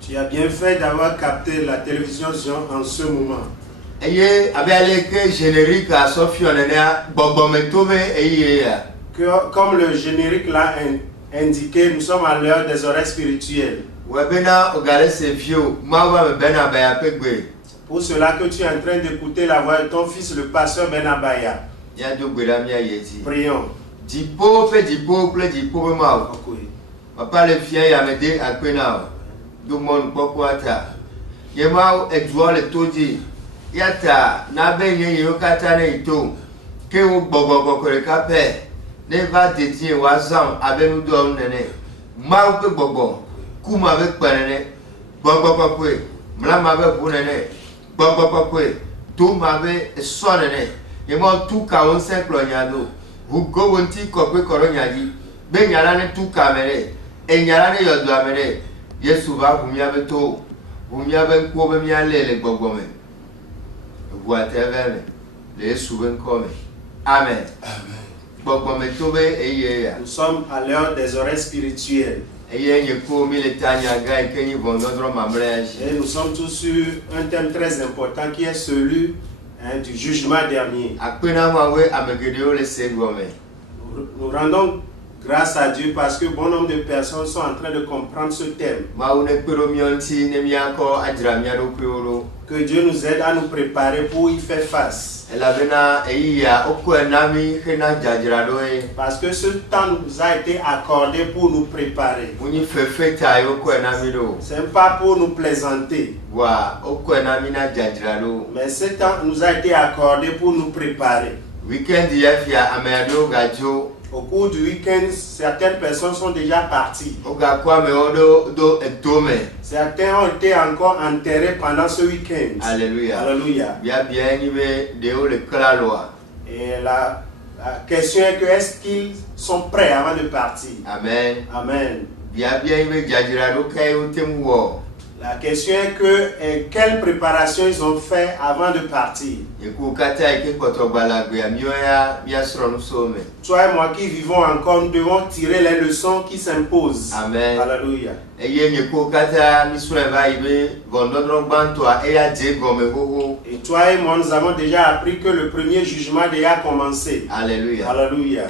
Tu as bien fait d'avoir capté la télévision Zion en ce moment. Comme le générique l'a indiqué, nous sommes à l'heure des oreilles spirituelles. Pour cela que tu es en train d'écouter la voix de ton fils, le pasteur Ben Abaya. Prions. Papa le fier ya mede akpena do mon pokwata yema edwo le toji yata na be yen yo kata na ito ke wo gbogbo kore kape ne va detin wa zan abenu do nene ma wo pe gbogbo kuma be perene gbogbo pe mla ma be bu nene gbogbo pe to ma be so nene yema tu ka won se klonyado hu go wonti ko pe koronyaji be nyara ne tu kamere enyarane yodo amere Yesu va bumia beto bumia ben ko be mia lele gbogbome whatever le Yesu ben come amen gbogbome to be eye ya. Nous sommes à l'heure des oreilles spirituelles. Eye nye ko mi le tanya ga kenyi vondodro mamreage. Et nous sommes tous sur un thème très important qui est celui du jugement dernier. Akpena mawe amegedeo le segome. Nous rendons grâce à Dieu parce que bon nombre de personnes sont en train de comprendre ce thème. Que Dieu nous aide à nous préparer pour y faire face. Parce que ce temps nous a été accordé pour nous préparer. Ce n'est pas pour nous plaisanter. Mais ce temps nous a été accordé pour nous préparer. Au cours du week-end, certaines personnes sont déjà parties. Certains ont été encore enterrés pendant ce week-end. Alléluia. Alléluia. Et la question est que est-ce qu'ils sont prêts avant de partir? Amen. Amen. La question est que quelle préparation ils ont fait avant de partir. Toi et moi qui vivons encore, nous devons tirer les leçons qui s'imposent. Amen. Alléluia. Et toi et moi, nous avons déjà appris que le premier jugement a déjà commencé. Alléluia. Alléluia.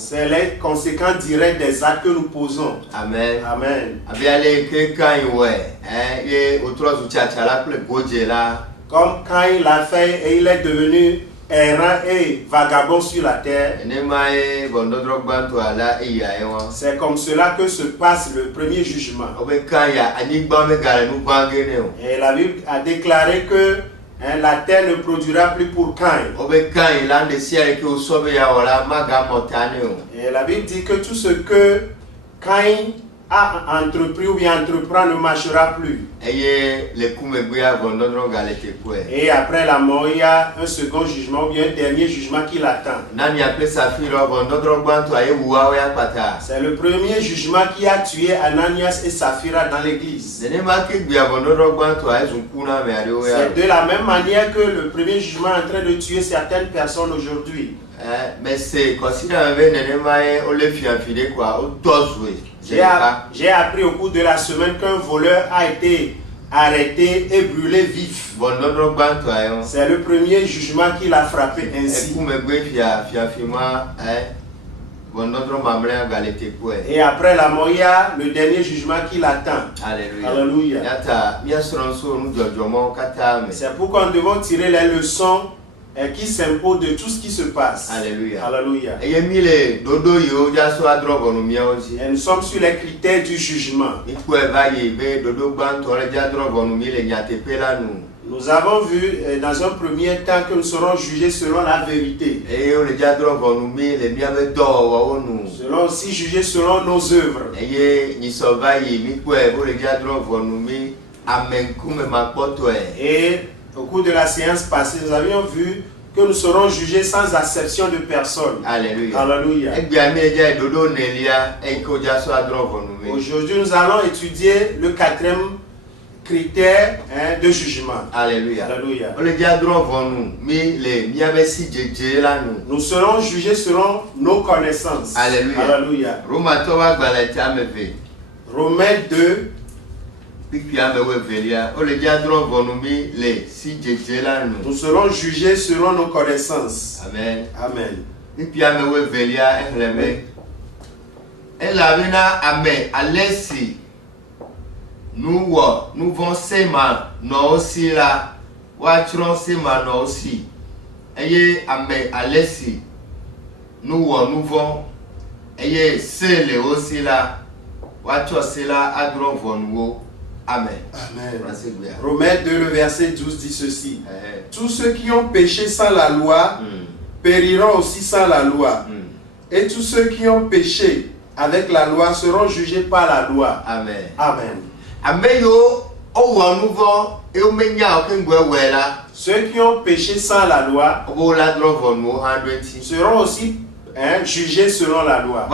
C'est les conséquences directes des actes que nous posons. Amen. Amen. Comme Caïn l'a fait et il est devenu errant et vagabond sur la terre. C'est comme cela que se passe le premier jugement. Et la Bible a déclaré que la terre ne produira plus pour Caïn. Et la Bible dit que tout ce que Caïn a entrepris ou bien entreprend ne marchera plus. Et après la mort, il y a un second jugement ou bien un dernier jugement qui l'attend. C'est le premier jugement qui a tué Ananias et Saphira dans l'église. C'est de la même manière que le premier jugement est en train de tuer certaines personnes aujourd'hui. Mais c'est considéré j'ai appris au cours de la semaine qu'un voleur a été arrêté et brûlé vif. C'est le premier jugement qui l'a frappé ainsi. Et après la mort, il y a le dernier jugement qui l'attend. Alléluia. C'est pourquoi nous devons tirer les leçons qui s'impose de tout ce qui se passe. Alléluia. Alléluia. Et nous sommes sur les critères du jugement. Nous avons vu dans un premier temps que nous serons jugés selon la vérité. Serons aussi jugés selon nos œuvres. Et au cours de la séance passée, nous avions vu que nous serons jugés sans acception de personne. Alléluia. Alléluia. Aujourd'hui, nous allons étudier le quatrième critères de jugement. Alléluia. Alléluia. Nous serons jugés selon nos connaissances. Alléluia. Alléluia. Romains 2. Nous serons jugés selon nos connaissances. Amen. Amen. Nous vont sema no aussi là watron sema no aussi eye ame alesi nous vont eye sele aussi là watro sela adron vonwo. Amen. Amen. Romains 2 le verset 12 dit ceci. Tous ceux qui ont péché sans la loi périront aussi sans la loi. Et tous ceux qui ont péché avec la loi seront jugés par la loi. Amen. Amen. Ceux qui ont péché sans la loi seront aussi jugés selon la loi.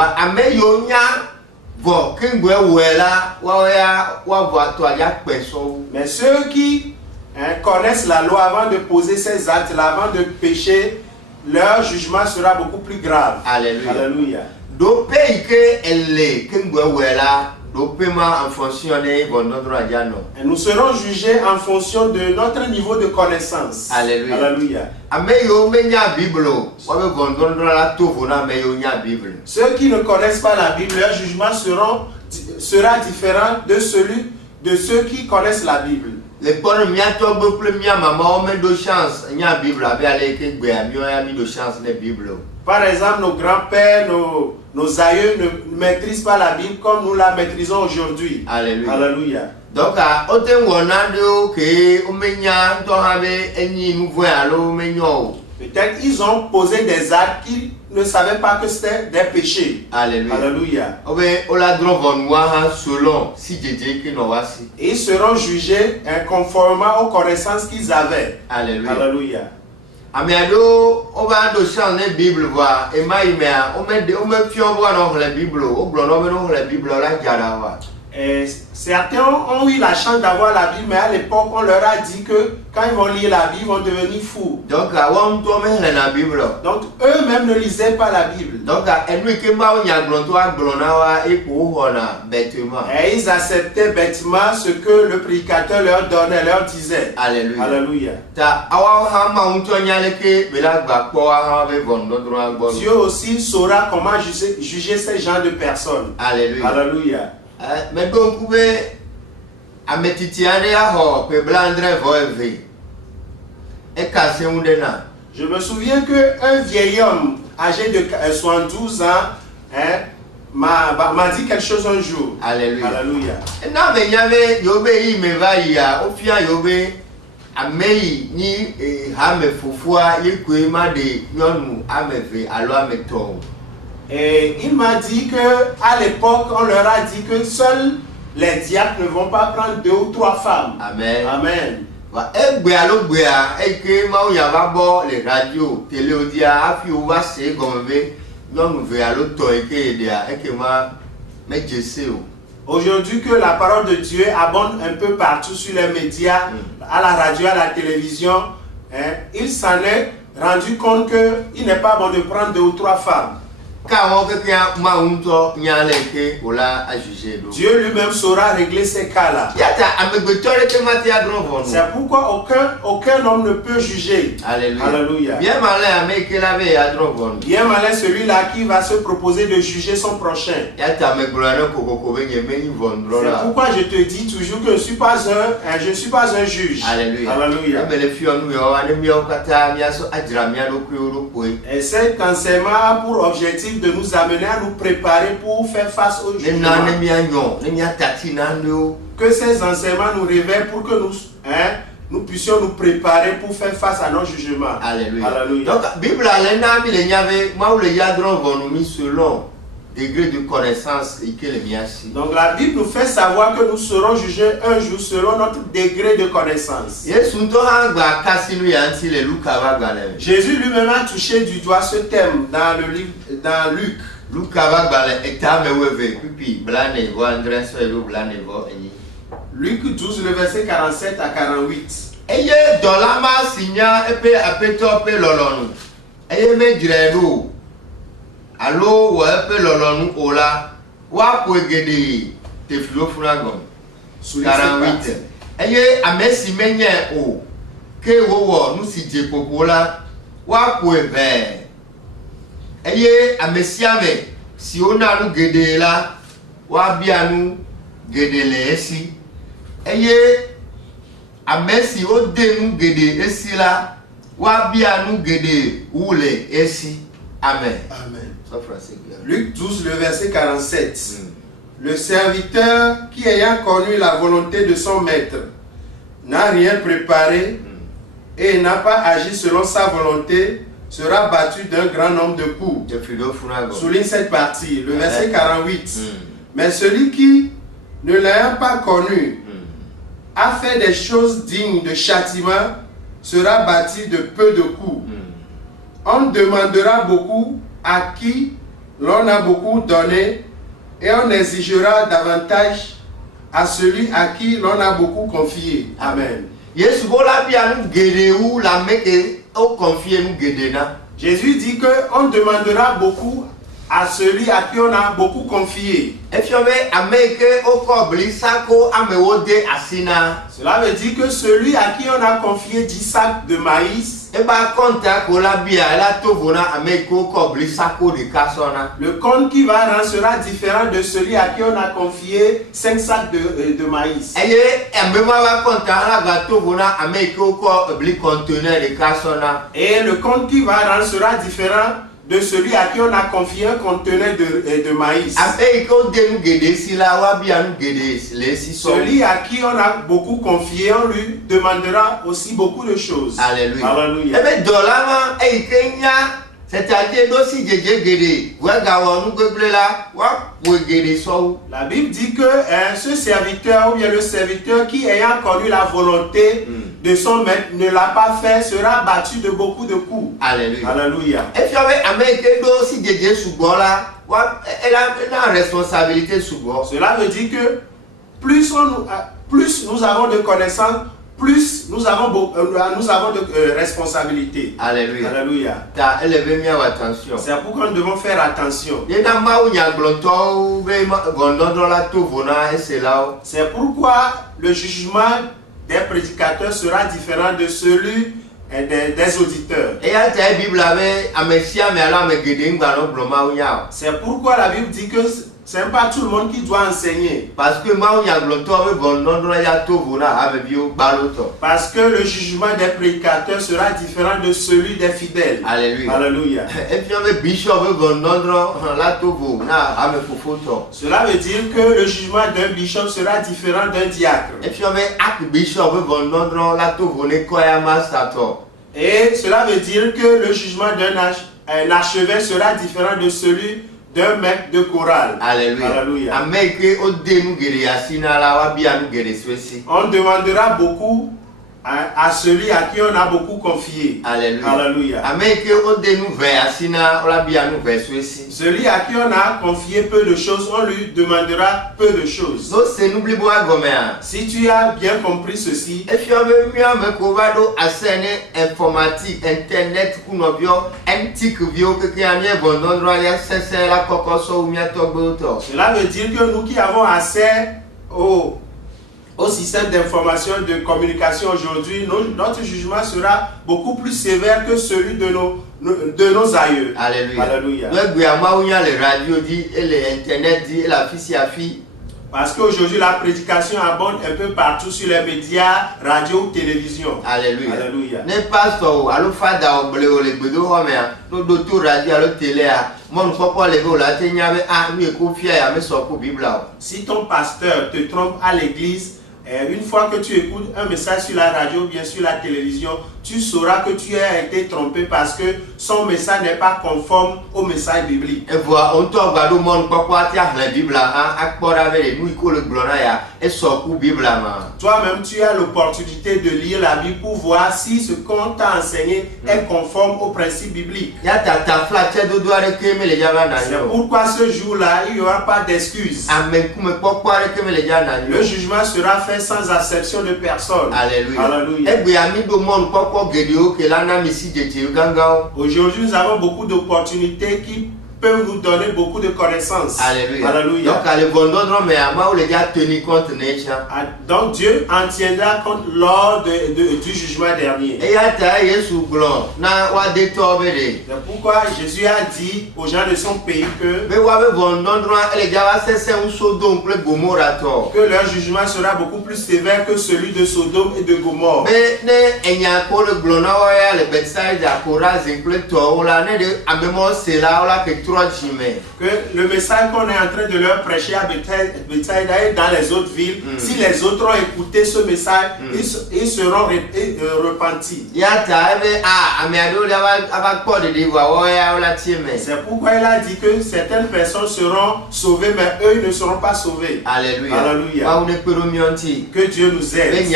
Mais ceux qui connaissent la loi avant de poser ces actes, avant de pécher, leur jugement sera beaucoup plus grave. Alléluia. Alléluia. Et nous serons jugés en fonction de notre niveau de connaissance. Alléluia. Alléluia. Ceux qui ne connaissent pas la Bible, leur jugement sera différent de celui de ceux qui connaissent la Bible. Par exemple, nos grands-pères, nos aïeux ne maîtrisent pas la Bible comme nous la maîtrisons aujourd'hui. Alléluia. Alléluia. Donc, peut-être ils ont posé des actes qu'ils ne savaient pas que c'était des péchés. Alléluia. Alléluia. Et ils seront jugés conformément aux connaissances qu'ils avaient. Alléluia. Alléluia. Amiado, on va de changer la Bible voir et maïmea, on met voir dans la Bible, on dans la Bible là jarawa. Certains ont eu la chance d'avoir la Bible, mais à l'époque on leur a dit que quand ils vont lire la Bible, ils vont devenir fous. Donc avant toi même la Bible. Donc eux-mêmes ne lisaient pas la Bible. Donc et ils acceptaient bêtement ce que le prédicateur leur donnait, leur disait. Alléluia. Alléluia. Dieu aussi saura comment juger ces genres de personnes. Alléluia. Alléluia. Mais donc, vous pouvez je me souviens qu'un vieil homme âgé de 72 ans m'a dit quelque chose un jour. Alléluia. Alléluia. Non, mais il y avait et il m'a dit que à l'époque on leur a dit que seuls les diacres ne vont pas prendre 2 ou 3 femmes. Amen. Amen. Aujourd'hui que la parole de Dieu abonde un peu partout sur les médias, à la radio, à la télévision, il s'en est rendu compte qu'il n'est pas bon de prendre 2 ou 3 femmes. Dieu lui-même saura régler ces cas-là. C'est pourquoi aucun homme ne peut juger. Alléluia. Bien malin celui-là qui va se proposer de juger son prochain. C'est pourquoi je te dis toujours que je ne suis pas un juge. Alléluia. Alléluia. Et cet enseignement a pour objectif de nous amener à nous préparer pour faire face au jugement. Que ces enseignements nous révèlent pour que nous puissions nous préparer pour faire face à nos jugements. Alléluia. Alléluia. Donc, Bible degré de connaissance et que les miens. Donc la Bible nous fait savoir que nous serons jugés un jour selon notre degré de connaissance. Jésus lui-même a touché du doigt ce thème dans le livre dans Luc. Luc 12, le verset 47 à 48. Eye dolama sinya epe apeto pe lolonu. Eye me dredo. Allo wo epe lolonu ola. Wa kwegede te filofuragon. 48. Eye amesi menye o. Ke wo nu si je popola. Wa kwebe. Eye amesiame si ona nu gede la. Wa bianu gede le esi. Eye amesi o denu gede esi la wa bianu gede ule esi. Amen. Amen. Luc 12, le verset 47. Le serviteur qui ayant connu la volonté de son maître n'a rien préparé et n'a pas agi selon sa volonté sera battu d'un grand nombre de coups. Souligne cette partie, le verset 48. Mais celui qui, ne l'ayant pas connu, a fait des choses dignes de châtiment, sera battu de peu de coups. On demandera beaucoup à qui l'on a beaucoup donné et on exigera davantage à celui à qui l'on a beaucoup confié. Amen. Jésus dit qu'on demandera beaucoup à celui à qui on a beaucoup confié. Cela veut dire que celui à qui on a confié 10 sacs de maïs, le compte qui va rendre sera différent de celui à qui on a confié 5 sacs de maïs. Et le compte qui va rendre sera différent de celui à qui on a confié un conteneur de maïs. Celui à qui on a beaucoup confié, on lui demandera aussi beaucoup de choses. Alléluia. Alléluia. La Bible dit que ce serviteur ou bien le serviteur qui ayant connu la volonté de son maître ne l'a pas fait sera battu de beaucoup de coups. Alléluia. Alléluia. Cela veut dire que plus nous avons de connaissances, plus nous avons de responsabilités. Alléluia. Alléluia. C'est pourquoi nous devons faire attention. C'est pourquoi le jugement des prédicateurs sera différent de celui des auditeurs. C'est pourquoi la Bible dit que ce n'est pas tout le monde qui doit enseigner. Parce que le jugement des prédicateurs sera différent de celui des fidèles. Alléluia. Alléluia. Cela veut dire que le jugement d'un bishop sera différent d'un diacre. Et cela veut dire que le jugement d'un archevêque sera différent de celui d'un maître de chorale. Alléluia. Alléluia. On demandera beaucoup à celui à qui on a beaucoup confié. Alléluia. Alléluia. Celui à qui on a confié peu de choses, on lui demandera peu de choses. Si tu as bien compris ceci, cela veut dire que nous qui avons accès au système d'information et de communication aujourd'hui, notre jugement sera beaucoup plus sévère que celui de nos aïeux. Alléluia. Alléluia. Alléluia. Parce qu'aujourd'hui, la prédication abonde un peu partout sur les médias, radio ou télévision. Alléluia. Alléluia. Ne pasteur, allo fada obleo le gbedo homea, no docteur radio allo télé a, mon papa levé la tenya be a mi ko fia ya me so ko Bible. Si ton pasteur te trompe à l'église, une fois que tu écoutes un message sur la radio ou bien sur la télévision, tu sauras que tu as été trompé parce que son message n'est pas conforme au message biblique. Et voilà, on t'a gardé au monde pourquoi tu as la Bible là, avec nous il le gloria et sort Bible là. Toi-même, tu as l'opportunité de lire la Bible pour voir si ce qu'on t'a enseigné est conforme aux principes bibliques. C'est pourquoi ce jour-là, il n'y aura pas d'excuses. Le jugement sera fait sans acception de personne. Alléluia. Alléluia. Aujourd'hui, nous avons beaucoup d'opportunités qui peuvent nous donner beaucoup de connaissances. Alléluia. Alléluia. Donc Dieu en tiendra compte lors du jugement dernier. C'est pourquoi Jésus a dit aux gens de son pays que leur jugement sera beaucoup plus sévère que celui de Sodome et de Gomorrhe. Que le message qu'on est en train de leur prêcher à Bethsaïda et dans les autres villes, si les autres ont écouté ce message, ils seront repentis. C'est pourquoi il a dit que certaines personnes seront sauvées, mais eux ne seront pas sauvés. Alléluia. Alléluia. Que Dieu nous aide.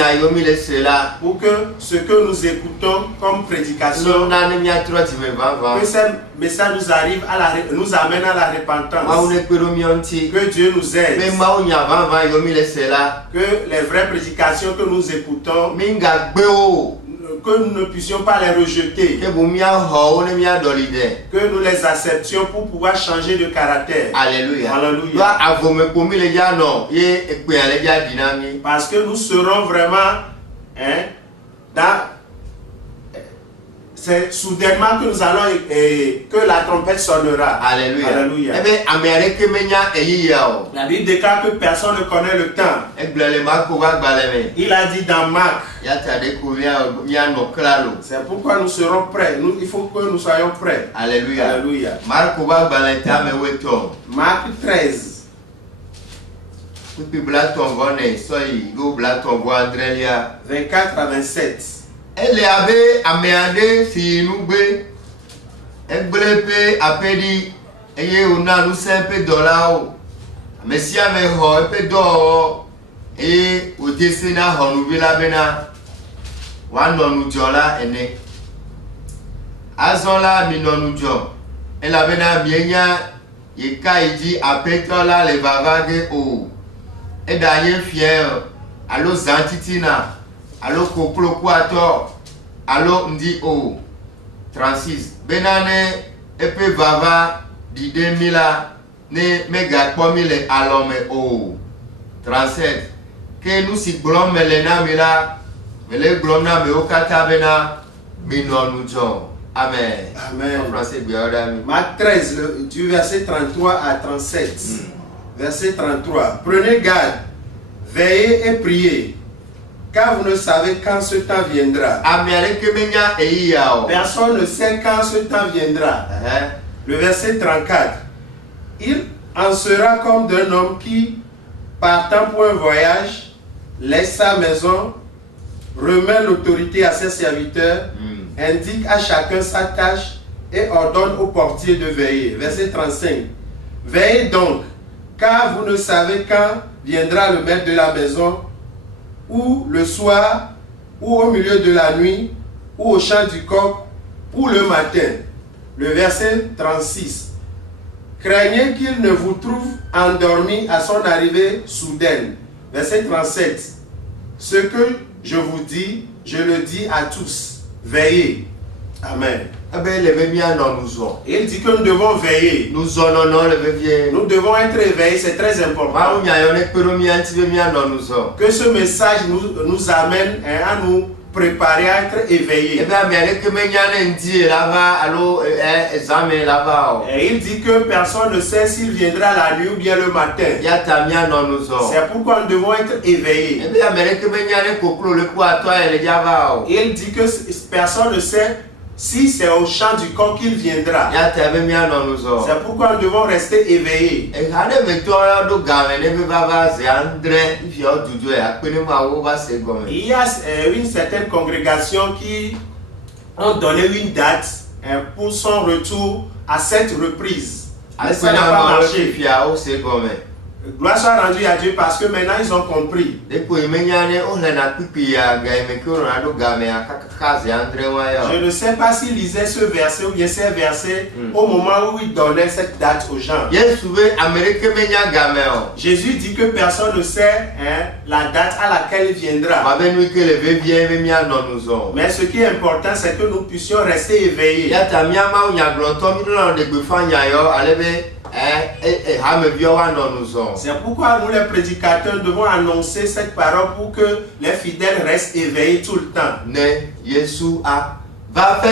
Pour que ce que nous écoutons comme prédication, que ce message nous amène à la repentance. Que Dieu nous aide. Que les vraies prédications que nous écoutons, que nous ne puissions pas les rejeter. Que nous les acceptions pour pouvoir changer de caractère. Alléluia. Alléluia. Parce que nous serons vraiment c'est soudainement que nous allons que la trompette sonnera. Alléluia. Alléluia. La Bible déclare que personne ne connaît le temps. Il a dit dans Marc. C'est pourquoi nous serons prêts. Il faut que nous soyons prêts. Alléluia. Alléluia. Marc 13. 24 à 27. Elle avait améandé si nous bé, elle blépé à pédi, et on a nous simple dollar. Mais si à mes hors, peu d'or, et au dessinat, on nous la bena, one non nous jola et né. Azonla, mi non nous jo, et la bena bien, et kaidi à pétola les bavagues au, et d'ailleurs fier, à l'os antitina. Allo koplo kwato allo ndi o 36 benane epe vava di 2000 ne mega pomile alome o 37 que nous si glom melena mila mele glom na me okata bena minonujo amen. Amen. En français bien. Marc 13 du verset 33 à 37. Verset 33. Prenez garde, veillez et priez. Car vous ne savez quand ce temps viendra. Personne ne sait quand ce temps viendra. Le verset 34. Il en sera comme d'un homme qui, partant pour un voyage, laisse sa maison, remet l'autorité à ses serviteurs, indique à chacun sa tâche et ordonne au portier de veiller. Verset 35. Veillez donc, car vous ne savez quand viendra le maître de la maison, ou le soir, ou au milieu de la nuit, ou au chant du coq, ou le matin. Le verset 36. Craignez qu'il ne vous trouve endormi à son arrivée soudaine. Verset 37. Ce que je vous dis, je le dis à tous. Veillez. Amen. Il dit que nous devons veiller. Nous devons être éveillés, c'est très important. Que ce message nous amène à nous préparer à être éveillés. Et il dit que personne ne sait s'il viendra la nuit ou bien le matin. C'est pourquoi nous devons être éveillés. Il dit que personne ne sait si c'est au chant du coq qu'il viendra. C'est pourquoi nous devons rester éveillés. Il y a une certaine congrégation qui ont donné une date pour son retour à cette reprise. Mais ça n'a pas marché. Gloire soit rendue à Dieu parce que maintenant ils ont compris. Je ne sais pas s'ils lisaient ce verset ou bien ces versets au moment où il donnait cette date aux gens. Jésus dit que personne ne sait la date à laquelle il viendra. Mais ce qui est important, c'est que nous puissions rester éveillés. C'est pourquoi nous les prédicateurs devons annoncer cette parole pour que les fidèles restent éveillés tout le temps. Quand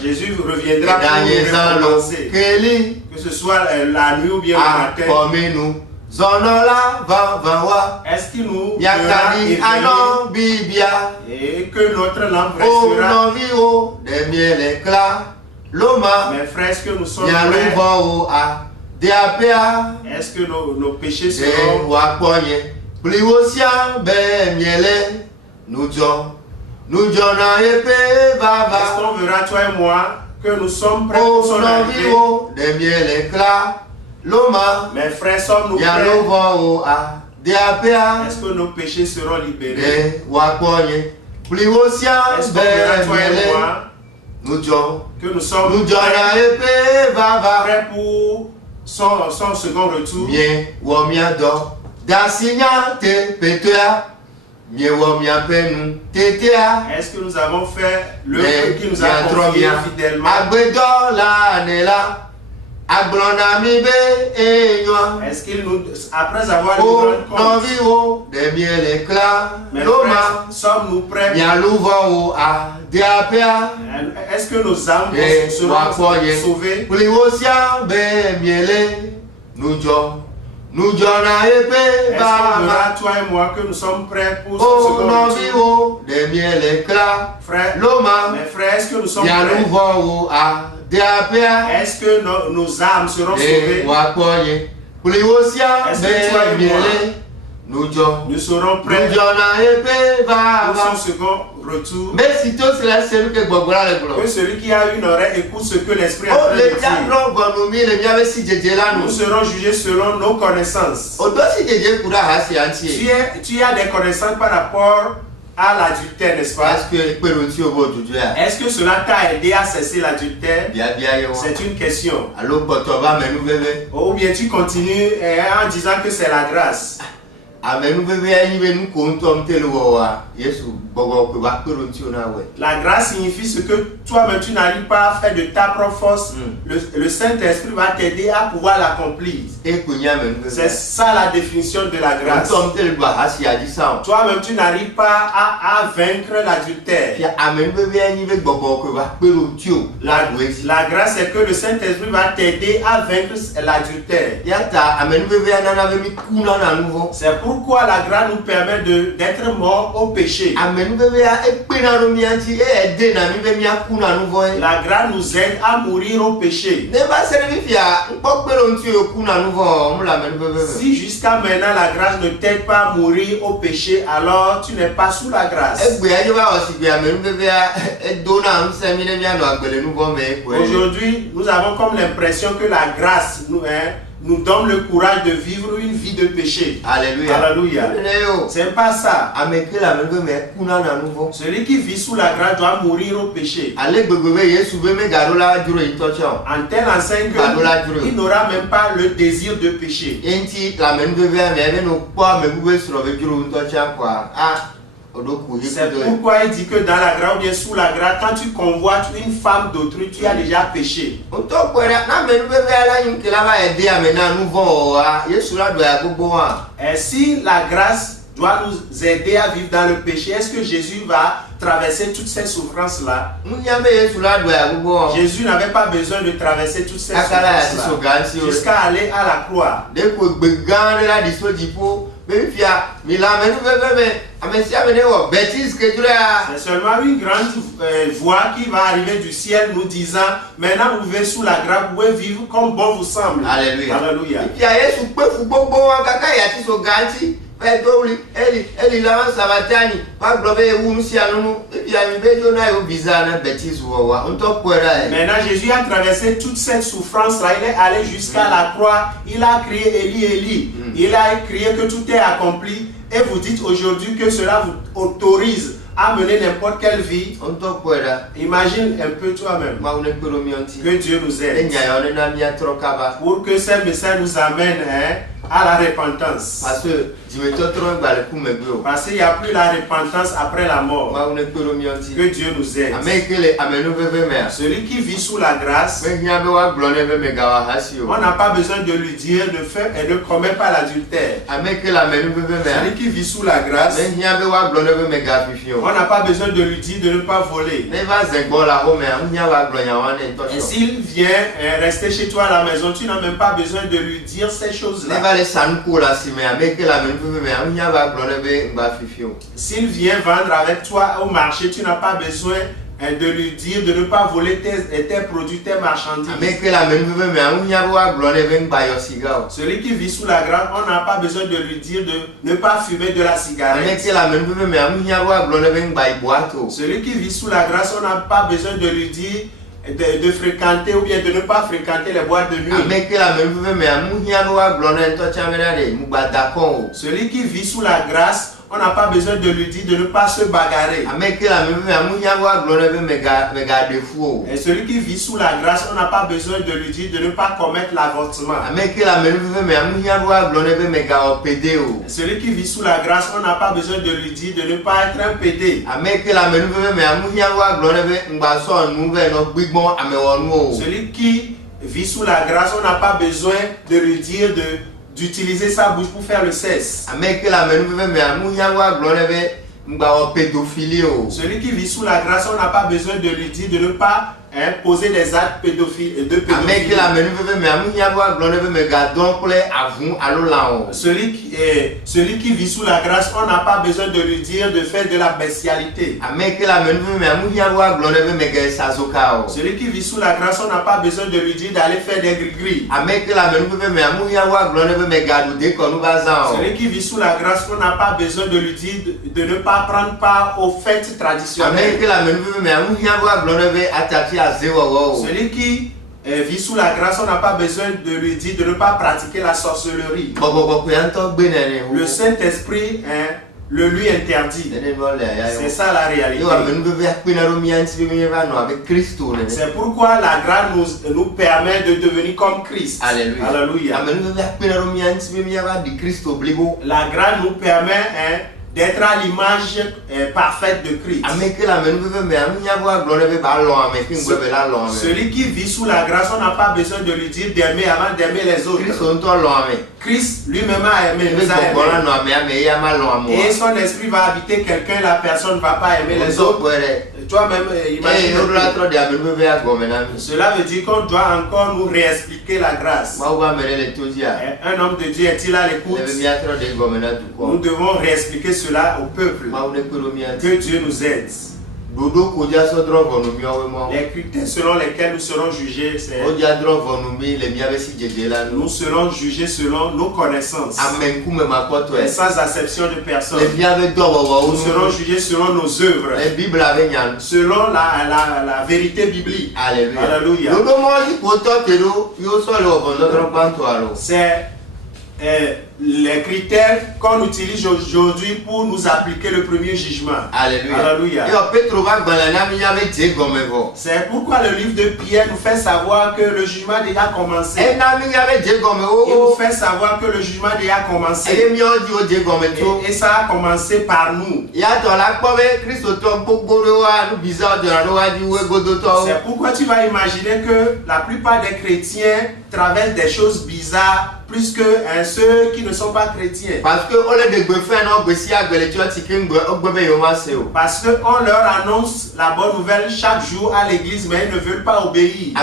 Jésus reviendra pour nous recommencer, que ce soit la nuit ou bien le matin. Est-ce qu'il nous fera éveiller et que notre lampe restera? Mes frères, est-ce que nous sommes prêts? Est-ce que nos péchés seront... Est-ce qu'on verra, toi et moi, que nous sommes prêts pour son arrivée? Mes frères, sommes-nous prêts? Est-ce que nos péchés seront libérés? Est-ce qu'on verra, toi et moi, que nous sommes prêts pour son second retour? Est-ce que nous avons fait le peu qui nous a confié fidèlement? Est-ce qu'il nous, après avoir livré compte, sommes-nous prêts? Est-ce que nos âmes seront sauvées? Est-ce qu'on verra, toi et moi, que nous sommes prêts pour ce second retour? Frère, mes frères, est-ce que nous sommes prêts? Est-ce que nos âmes seront sauvées? Est-ce que toi et moi, nous serons prêts pour son second retour? Que celui qui a une oreille écoute ce que l'Esprit a dit. Nous serons jugés selon nos connaissances. Tu as des connaissances par rapport à l'adultère, n'est-ce pas? Est-ce que cela t'a aidé à cesser l'adultère? C'est une question. Ou bien tu continues en disant que c'est la grâce. La grâce signifie ce que toi-même tu n'arrives pas à faire de ta propre force. Le Saint-Esprit va t'aider à pouvoir l'accomplir. C'est ça la définition de la grâce. Toi-même tu n'arrives pas à vaincre l'adultère. La grâce c'est que le Saint-Esprit va t'aider à vaincre l'adultère. C'est pourquoi la grâce nous permet d'être morts au péché. La grâce nous aide à mourir au péché. Si jusqu'à maintenant la grâce ne t'aide pas à mourir au péché, alors tu n'es pas sous la grâce. Aujourd'hui, nous avons comme l'impression que la grâce nous donne le courage de vivre une vie de péché. Alléluia. Alléluia. C'est pas ça. Celui qui vit sous la grâce doit mourir au péché. En telle enseigne qu'il n'aura même pas le désir de pécher. C'est pourquoi il dit que dans la grâce ou bien sous la grâce, quand tu convoites une femme d'autrui, tu as déjà péché. Et si la grâce doit nous aider à vivre dans le péché, est-ce que Jésus va traverser toutes ces souffrances-là? Jésus n'avait pas besoin de traverser toutes ces souffrances-là jusqu'à aller à la croix. C'est seulement une grande voix qui va arriver du ciel nous disant: maintenant vous vivez sous la grâce, vous pouvez vivre comme bon vous semble. Alléluia. Alléluia. Eli lama sabatani pa globe unusi anunu ya mibejo na yo bizana bêtise wa on to kwera. Maintenant Jésus a traversé toute cette souffrance là, il est allé jusqu'à la croix, il a crié Eli Eli. Il a crié que tout est accompli et vous dites aujourd'hui que cela vous autorise à mener n'importe quelle vie. On to kwera. Imagine un peu toi-même. Que Dieu nous aide. Pour que ce message nous amène à la repentance. Parce qu'il n'y a plus la repentance après la mort. Que Dieu nous aide. Celui qui vit sous la grâce, on n'a pas besoin de lui dire de faire et de commettre pas l'adultère. Celui qui vit sous la grâce, on n'a pas besoin de lui dire de ne pas voler. Et s'il vient rester chez toi à la maison, tu n'as même pas besoin de lui dire ces choses-là. S'il vient vendre avec toi au marché, tu n'as pas besoin de lui dire de ne pas voler tes produits, tes marchandises. Celui qui vit sous la grâce, on n'a pas besoin de lui dire de ne pas fumer de la cigarette. Celui qui vit sous la grâce, on n'a pas besoin de lui dire de fréquenter ou bien de ne pas fréquenter les boîtes de nuit. Celui qui vit sous la grâce, on n'a pas besoin de lui dire de ne pas se bagarrer. Et celui qui vit sous la grâce, on n'a pas besoin de lui dire de ne pas commettre l'avortement. Celui qui vit sous la grâce, on n'a pas besoin de lui dire de ne pas être un pédé. Celui qui vit sous la grâce, on n'a pas besoin de lui dire d'utiliser sa bouche pour faire le sexe. Celui qui vit sous la grâce, on n'a pas besoin de lui dire de ne pas poser des actes pédophiles. Celui qui vit sous la grâce, on n'a pas besoin de lui dire de faire de la bestialité. Celui qui vit sous la grâce, on n'a pas besoin de lui dire d'aller faire des gris-gris. Celui qui vit sous la grâce, on n'a pas besoin de lui dire de ne pas prendre part aux fêtes traditionnelles. Celui qui vit sous la grâce, on n'a pas besoin de lui dire de ne pas pratiquer la sorcellerie. Le Saint-Esprit le lui interdit. C'est ça la réalité. C'est pourquoi la grâce nous permet de devenir comme Christ. Alléluia. La grâce nous permet d'être à l'image parfaite de Christ. Celui qui vit sous la grâce, on n'a pas besoin de lui dire d'aimer avant d'aimer les autres. Christ lui-même a aimé, nous a aimé. Et son esprit va habiter quelqu'un, la personne ne va pas aimer les autres. Toi-même, imagine. Cela veut dire qu'on doit encore nous réexpliquer la grâce. Un homme de Dieu est-il à l'écoute? Nous devons réexpliquer cela au peuple. Que Dieu nous aide. Les critères selon lesquels nous serons jugés, c'est nous serons jugés selon nos connaissances et sans acception de personne. Nous serons jugés selon nos œuvres, selon la vérité biblique. Alléluia. C'est les critères qu'on utilise aujourd'hui pour nous appliquer le premier jugement. Alléluia. C'est pourquoi le livre de Pierre nous fait savoir que le jugement a déjà commencé. Il nous fait savoir que le jugement a déjà commencé. Et ça a commencé par nous. C'est pourquoi tu vas imaginer que la plupart des chrétiens traversent des choses bizarres plus que ceux qui ne sont pas chrétiens. Parce qu'on leur annonce la bonne nouvelle chaque jour à l'église, mais ils ne veulent pas obéir.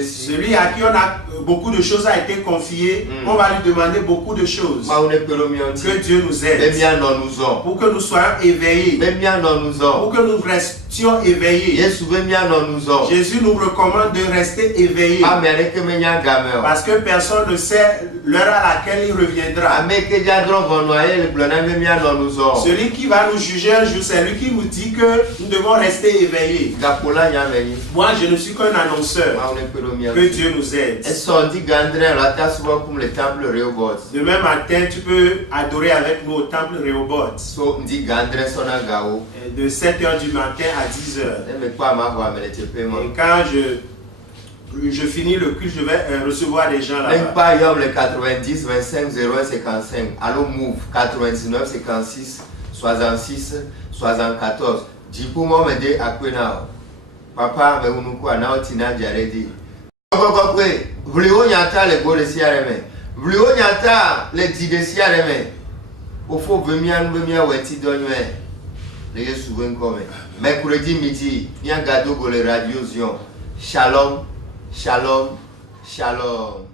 Celui à qui on a beaucoup de choses a été confié, on va lui demander beaucoup de choses. Que Dieu nous aide. Pour que nous soyons éveillés. Pour que nous éveillés. Jésus nous recommande de rester éveillés. Parce que personne ne sait l'heure à laquelle il reviendra. Celui qui va nous juger un jour, c'est lui qui nous dit que nous devons rester éveillés. Moi, je ne suis qu'un annonceur. Que Dieu nous aide. Demain matin, tu peux adorer avec nous au temple Rehoboth. De 7h du matin à 10h. Et quand je finis le culte, je vais recevoir des gens là-bas. Même pas le 90 25 01 55. Allô move 99 56 66 74. Jipu mo mede akwena. Papa me unuku anaotina jaredi. Vlio nyata le go de siareme. Vlio nyata le di de siareme. Ofo bemia weti donwe. Le Yesu wen come. Mercredi midi, ni gado go le radio Zion. Shalom. Shalom, shalom.